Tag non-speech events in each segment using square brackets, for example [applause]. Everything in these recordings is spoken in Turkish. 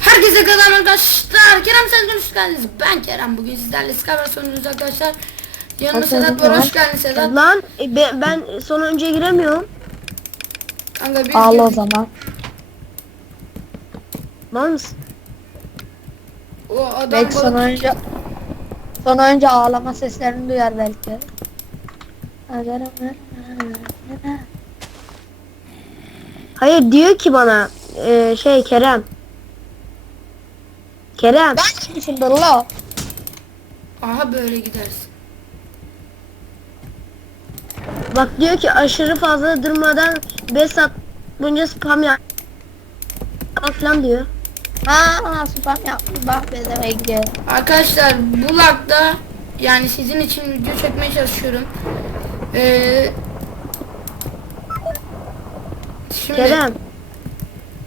Herkese kadar arkadaşlar. Kerem Sezgin hoş geldiniz. Ben Kerem. Bugün sizlerle Skyward sunucuyuz arkadaşlar. Yanında Hoş Sedat var. Hoş geldin Sedat. Lan e, be- ben son önce giremiyorum. Kanka biz Ağla o zaman. Var mısın? O adam Belki balık- sonra önce sonra önce ağlama seslerini duyar belki. Hayır diyor ki bana e, şey Kerem. Kerem. Ben çıkmışımdır la. Aha böyle gidersin. Bak diyor ki aşırı fazla durmadan 5 saat boyunca spam yap falan diyor. Ha spam yapmış bak bedava gidiyor. Arkadaşlar bu lagda yani sizin için video çekmeye çalışıyorum. Ee, şimdi Kerem.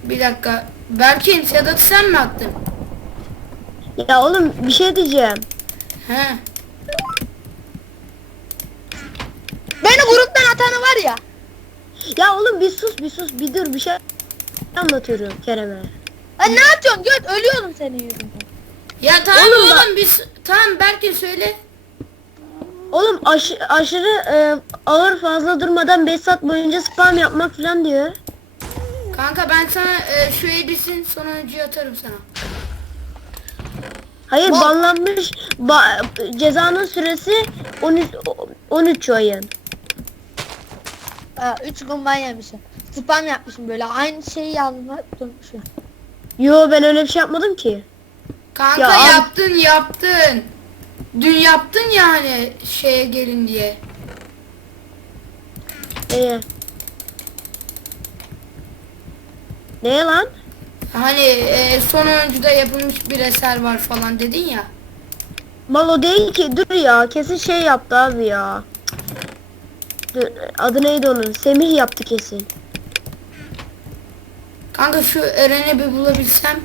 bir dakika. Berkin Sedat'ı sen mi attın? Ya oğlum bir şey diyeceğim. He. Beni gruptan atanı var ya. Ya oğlum bir sus bir sus bir dur bir şey anlatıyorum Kerem'e. Ha ne yapıyorsun göt ölüyorum senin yüzünden. Ya tamam Oğlum oğlum, biz tamam Berkin söyle. Oğlum aşı- aşırı e, ağır fazla durmadan 5 saat boyunca spam yapmak falan diyor. Kanka ben sana e, şu edisin sonuncuyu atarım sana. Hayır Bak- banlanmış ba- cezanın süresi 13 13 ayın. Ha, üç gün ben yemişim. Spam yapmışım böyle aynı şeyi yazmak durmuşum. Yo ben öyle bir şey yapmadım ki. Kanka Ya abi- yaptın yaptın. Dün yaptın yani şeye gelin diye. Ee. Ne lan? Hani e, son oyuncuda yapılmış bir eser var falan dedin ya. Mal o değil ki. Dur ya. Kesin şey yaptı abi ya. Dur, adı neydi onun? Semih yaptı kesin. Kanka şu Eren'i bir bulabilsem.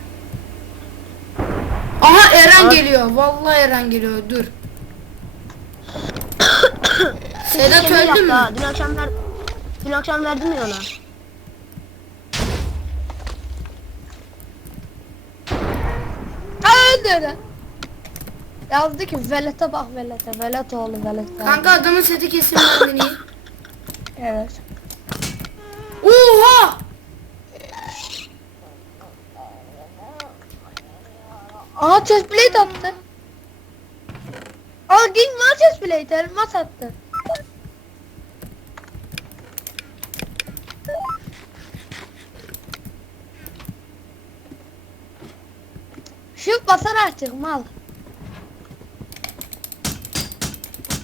Aha Eren Abi- geliyor. Vallahi Eren geliyor. Dur. [coughs] Sedat Semih öldü yaptı mü? ha. Dün akşam ver Dün akşam verdim ya ona. Ha öldü. Yazdı ki velete bak velete. Velet oğlu velet. Kanka adamın seti kesin iyi. [coughs] Evet. Oha! Aa chestplate attı. Aa ging var chestplate elmas attı. Shift basar artık mal.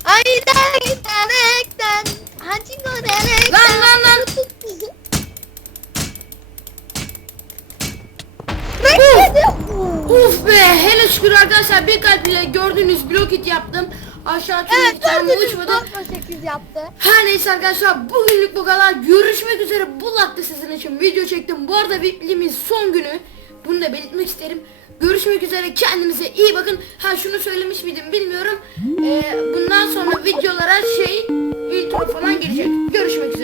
Ayda giderekten Hacı görerekten Lan, lan, lan. Uf be hele şükür arkadaşlar bir kalp ile gördüğünüz blokit yaptım. Aşağı Evet çünkü tam gördünüz uçmadı. 8 yaptı. Her neyse arkadaşlar bugünlük bu kadar. Görüşmek üzere. Bu lakta sizin için video çektim. Bu arada VIP'liğimin son günü. Bunu da belirtmek isterim. Görüşmek üzere. Kendinize iyi bakın. Ha şunu söylemiş miydim bilmiyorum. Ee, bundan sonra videolara şey intro falan gelecek. Görüşmek üzere.